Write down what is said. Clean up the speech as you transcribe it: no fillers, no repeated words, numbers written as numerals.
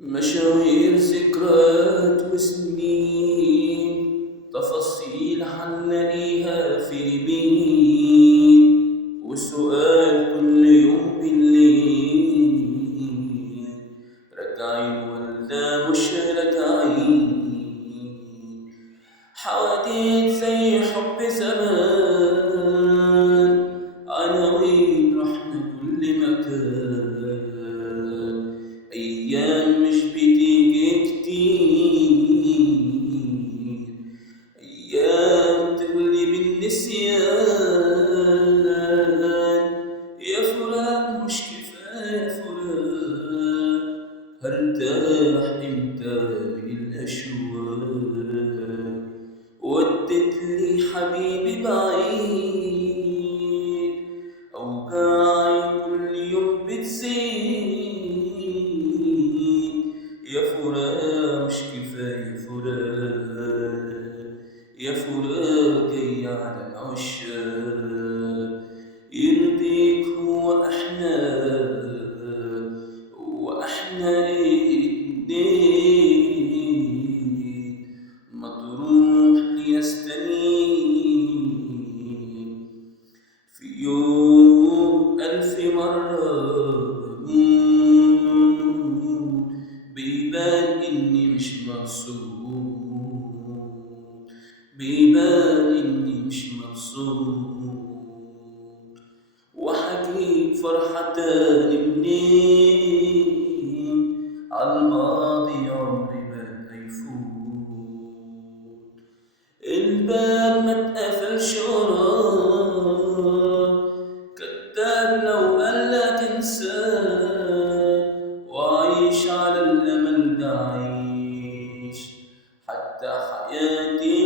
مشاوير ذكريات وسنين، تفاصيل حنلاقيها في بين، وسؤال كل يوم بالليل: راجعين ولا مش راجعين؟ حواديت زي حب زمان، عناوين رحنا كل مكان، أيام مش بتيجي كتير، أيام تغلي بالنسيان. يا فلان مش كفاية فلان، هرتاح إمتى من الأشواق؟ ودت لي حبيبي بعيد، أوجاعي كل يوم بتزيد. يا فلان مش كفاية فلان، يا فلان جاي على العشاق. يرضيك هو احنا اتنين، مطروح ليستنين في يوم ألف مرة بموت، بيبان إني مش مبسوط، بيبان إني مش مبسوط. وحجيب فرحة تاني منين؟ عالماضي عمري ما هيفوت، الباب ما اتقفلش وراه، كداب لو قالك انساه، وعيش على الأمل ده عيش، حتى حياتي